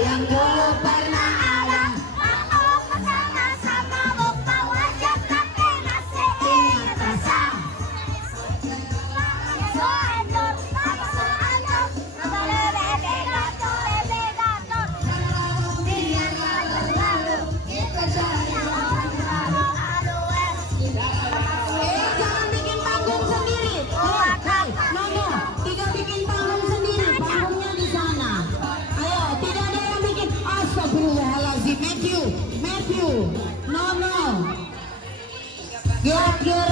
Yang dulu pernah ada, mau bersama-sama buka wajah tapi masih ingat rasa. Jangan bikin panggung sendiri. Nono, tidak bikin panggung sendiri. Panggungnya di sana. Ayo, tidak ada yang bikin. Astagfirullahaladzim. Matthew, Nono. Gerak-gerak.